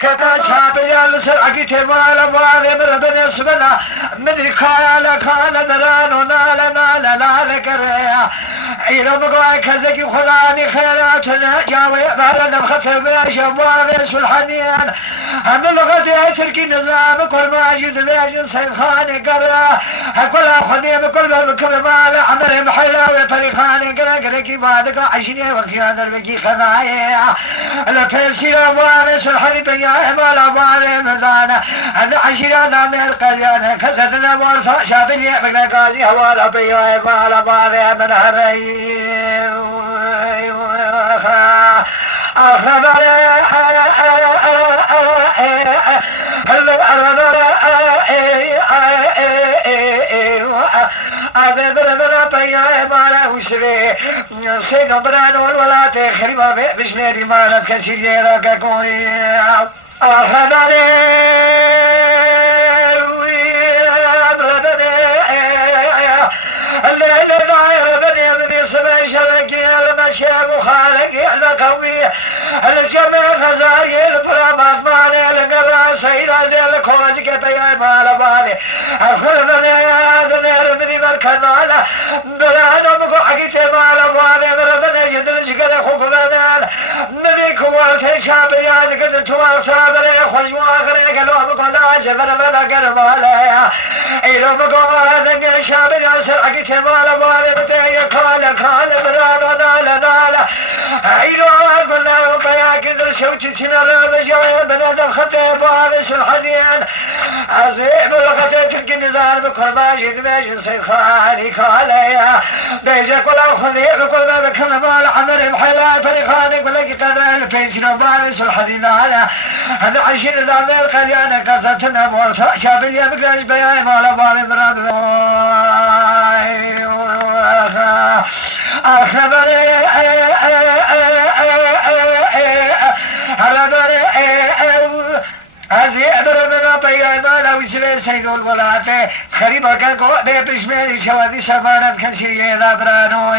كتا شابيان سرعكي تمال بواري بربن اسمنا مدري كالا مرانو نالا كريا إلى مقوى كزكي خلاني خيراتنا جاوي بارنا بخطر بيش أبوابي سلحانيان هم لغتي تركي نظام كل ماجد بيش سيخاني قرا كل خديم كل بكل مال عمر محلاوي فريخاني قرا كي بعدك عشني وقتيان البكي خنايا لفيسي أبوابي سلحاني بيا إمال أبوابي مدانا أنا عشيرانا من القليان كسدنا بورثا شابلي بقنا قازي هوالا بيا إمال أبوابي من هري المشيب خالق القوي الجميع خزايا البرامات مالي القرى سيدة زي الكوز كتايا مال بالي أخرنا يا دنيا رمدي مركزالا دلانا مكو حقيتي مال بالي مربنا يدل شكرا خوكبانا ملك وارتي شابيان قد توار صابري خشوا آخرين قلوا مكو لا شفر بلا قربالا إلو مكو آذن شابيان سر حقيتي مال بالي بتايا كالا برانا نالا عينو قلنا بيا كدر شوتتنا رابجا بنادم خطيب وارس الحديان عزيم الخطيب تلك النزار بكل ماجد ماجد سيخاني كاليا بيجا كل خذيب بكل ما بكل مال عمر محلا فريخاني كل قدر الفيسنا وارس الحديان هذا عشير دامير قليانا قصتنا مورثا شابيا بقلاش بيا مالا بابي مرابي سيقول ولاته خريبا كان قوة بيبشميري شوادي سمانت كان شريه ذا برانوي